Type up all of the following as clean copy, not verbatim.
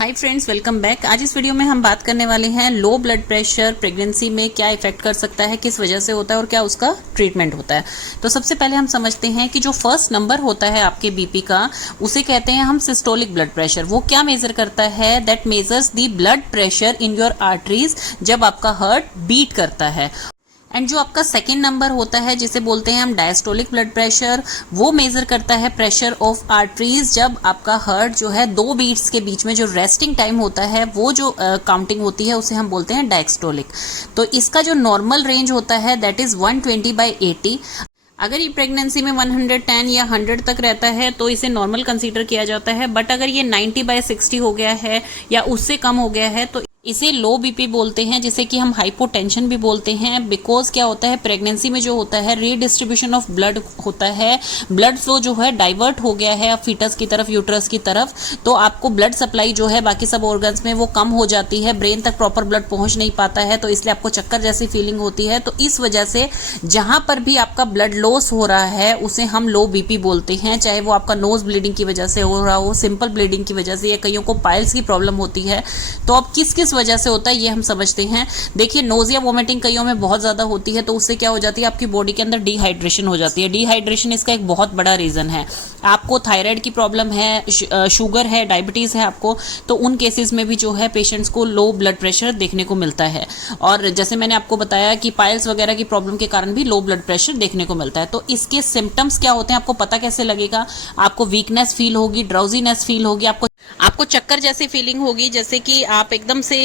Hi friends, welcome back. आज इस video में हम बात करने वाले हैं लो ब्लड प्रेशर प्रेगनेंसी में क्या इफेक्ट कर सकता है, किस वजह से होता है और क्या उसका ट्रीटमेंट होता है। तो सबसे पहले हम समझते हैं कि जो फर्स्ट नंबर होता है आपके बीपी का, उसे कहते हैं हम सिस्टोलिक ब्लड प्रेशर। वो क्या मेजर करता है? That measures the blood pressure in your arteries जब आपका हार्ट बीट करता है। एंड जो आपका सेकेंड नंबर होता है, जिसे बोलते हैं हम डायस्टोलिक ब्लड प्रेशर, वो मेजर करता है प्रेशर ऑफ आर्टरीज जब आपका हार्ट जो है दो बीट्स के बीच में जो रेस्टिंग टाइम होता है, वो जो काउंटिंग होती है उसे हम बोलते हैं डायस्टोलिक। तो इसका जो नॉर्मल रेंज होता है दैट इज 120/80। अगर ये प्रेगनेंसी में 110 या 100 तक रहता है तो इसे नॉर्मल कंसीडर किया जाता है, बट अगर ये 90/60 हो गया है या उससे कम हो गया है तो इसे लो बीपी बोलते हैं, जिसे कि हम हाइपोटेंशन भी बोलते हैं। बिकॉज क्या होता है, प्रेगनेंसी में जो होता है रीडिस्ट्रीब्यूशन ऑफ ब्लड होता है, ब्लड फ्लो जो है डाइवर्ट हो गया है फीटस की तरफ, यूट्रस की तरफ, तो आपको ब्लड सप्लाई जो है बाकी सब ऑर्गन्स में वो कम हो जाती है, ब्रेन तक प्रॉपर ब्लड पहुंच नहीं पाता है, तो इसलिए आपको चक्कर जैसी फीलिंग होती है। तो इस वजह से जहां पर भी आपका ब्लड लॉस हो रहा है उसे हम लो बीपी बोलते हैं, चाहे वो आपका नोज ब्लीडिंग की वजह से हो रहा हो, सिंपल ब्लीडिंग की वजह से, या कईयों को पाइल्स की प्रॉब्लम होती है। तो अब किस वजह से होता है ये हम समझते हैं। देखिए, नोजिया वोमिटिंग कईयों में बहुत ज्यादा होती है, तो उससे क्या हो जाती है, आपकी बॉडी के अंदर डिहाइड्रेशन हो जाती है। डिहाइड्रेशन इसका एक बहुत बड़ा रीजन है। आपको थायराइड की प्रॉब्लम है, शुगर है, डायबिटीज है आपको, तो उन केसेस में भी जो है पेशेंट्स को लो ब्लड प्रेशर देखने को मिलता है। और जैसे मैंने आपको बताया कि पाइल्स वगैरह की प्रॉब्लम के कारण भी लो ब्लड प्रेशर देखने को मिलता है। तो इसके सिम्टम्स क्या होते हैं, आपको पता कैसे लगेगा? आपको वीकनेस फील होगी, ड्राउजीनेस फील होगी, आपको चक्कर जैसी फीलिंग होगी, जैसे कि आप एकदम से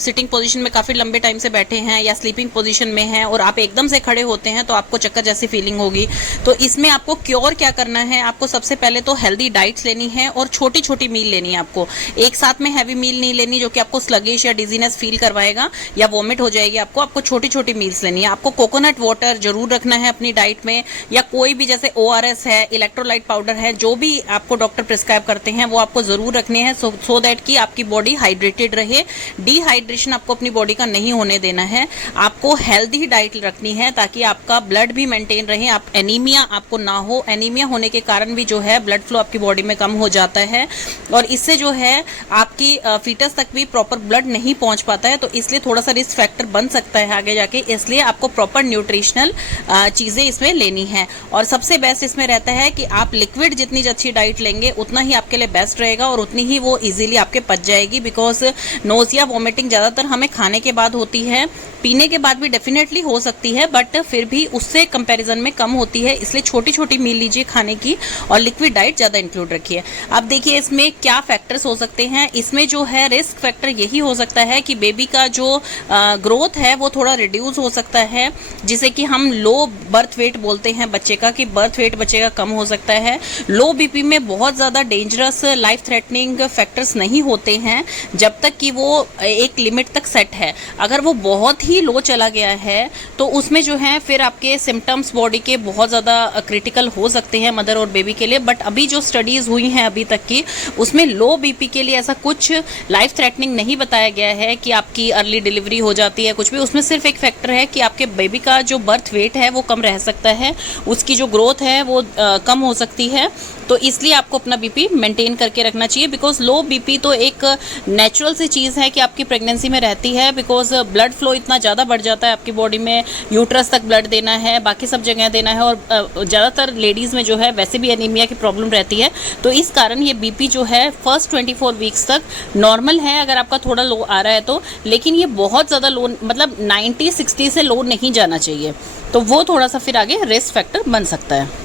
सिटिंग पोजीशन में काफी लंबे टाइम से बैठे हैं या स्लीपिंग पोजीशन में हैं और आप एकदम से खड़े होते हैं तो आपको चक्कर जैसी फीलिंग होगी। तो इसमें आपको क्योर क्या करना है? आपको सबसे पहले तो हेल्दी डाइट्स लेनी है और छोटी छोटी मील लेनी है। आपको एक साथ में हैवी मील नहीं लेनी जो कि आपको स्लगिश या डिजीनेस फील करवाएगा या वॉमिट हो जाएगी। आपको छोटी छोटी मील्स लेनी है। आपको कोकोनट वाटर जरूर रखना है अपनी डाइट में, या कोई भी जैसे ORS है, इलेक्ट्रोलाइट पाउडर है, जो भी आपको डॉक्टर प्रिस्क्राइब करते हैं वो आपको जरूर रखने हैं, सो दैट कि आपकी बॉडी हाइड्रेटेड रहे। डिहाइड्रेशन आपको अपनी बॉडी का नहीं होने देना है। आपको हेल्दी डाइट रखनी है ताकि आपका ब्लड भी मेंटेन रहे, आप एनीमिया आपको ना हो। एनीमिया होने के कारण भी जो है ब्लड फ्लो आपकी बॉडी में कम हो जाता है और इससे जो है आपकी फीटस तक भी प्रॉपर ब्लड नहीं पहुंच पाता है, तो इसलिए थोड़ा सा रिस्क फैक्टर बन सकता है आगे जाके। इसलिए आपको प्रॉपर न्यूट्रिशनल चीजें इसमें लेनी है। और सबसे बेस्ट इसमें रहता है कि आप लिक्विड जितनी अच्छी डाइट लेंगे उतना ही आपके लिए बेस्ट रहेगा और उतनी ही वो इजीली आपके पच जाएगी। बिकॉज नोजिया वोमिटिंग ज्यादातर हमें खाने के बाद होती है, पीने के बाद भी डेफिनेटली हो सकती है, बट फिर भी उससे कंपैरिजन में कम होती है। इसलिए छोटी छोटी मील लीजिए खाने की और लिक्विड डाइट ज्यादा इंक्लूड रखिए। अब देखिए इसमें क्या फैक्टर्स हो सकते हैं। इसमें जो है रिस्क फैक्टर यही हो सकता है कि बेबी का जो ग्रोथ है वो थोड़ा रिड्यूस हो सकता है, जिसे कि हम लो बर्थ वेट बोलते हैं बच्चे का, कि बर्थ वेट बच्चे का कम हो सकता है। लो बीपी में बहुत ज्यादा डेंजरस लाइफ थ्रेटनिंग फैक्टर्स नहीं होते हैं जब तक कि वो एक लिमिट तक सेट है। अगर वो बहुत ही लो चला गया है तो उसमें जो है फिर आपके सिम्टम्स बॉडी के बहुत ज़्यादा क्रिटिकल हो सकते हैं मदर और बेबी के लिए। बट अभी जो स्टडीज़ हुई हैं अभी तक की, उसमें लो बीपी के लिए ऐसा कुछ लाइफ थ्रेटनिंग नहीं बताया गया है कि आपकी अर्ली डिलीवरी हो जाती है कुछ भी। उसमें सिर्फ एक फैक्टर है कि आपके बेबी का जो बर्थ वेट है वो कम रह सकता है, उसकी जो ग्रोथ है वो कम हो सकती है। तो इसलिए आपको अपना बीपी मेंटेन करके रखना चाहिए। बिकॉज लो बीपी तो एक नेचुरल सी चीज़ है कि आपकी प्रेगनेंसी में रहती है। बिकॉज ब्लड फ्लो इतना ज़्यादा बढ़ जाता है आपकी बॉडी में, यूट्रस तक ब्लड देना है, बाकी सब जगह देना है, और ज़्यादातर लेडीज़ में जो है वैसे भी एनीमिया की प्रॉब्लम रहती है। तो इस कारण ये बीपी जो है फर्स्ट 24 वीक्स तक नॉर्मल है अगर आपका थोड़ा लो आ रहा है तो, लेकिन ये बहुत ज़्यादा लो, मतलब 90-60 से लो नहीं जाना चाहिए। तो वो थोड़ा सा फिर आगे रिस्क फैक्टर बन सकता है।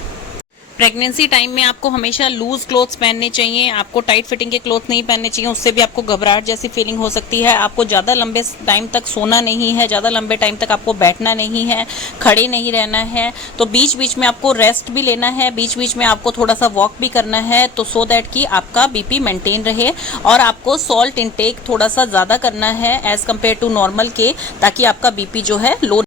प्रेगनेंसी टाइम में आपको हमेशा लूज क्लोथ्स पहनने चाहिए, आपको टाइट फिटिंग के क्लोथ नहीं पहनने चाहिए, उससे भी आपको घबराहट जैसी फीलिंग हो सकती है। आपको ज़्यादा लंबे टाइम तक सोना नहीं है, ज़्यादा लंबे टाइम तक आपको बैठना नहीं है, खड़े नहीं रहना है। तो बीच बीच में आपको रेस्ट भी लेना है, बीच बीच में आपको थोड़ा सा वॉक भी करना है, तो सो दैट कि आपका बीपी मेंटेन रहे। और आपको सॉल्ट इंटेक थोड़ा सा ज़्यादा करना है एज कम्पेयर टू नॉर्मल के, ताकि आपका बीपी जो है लो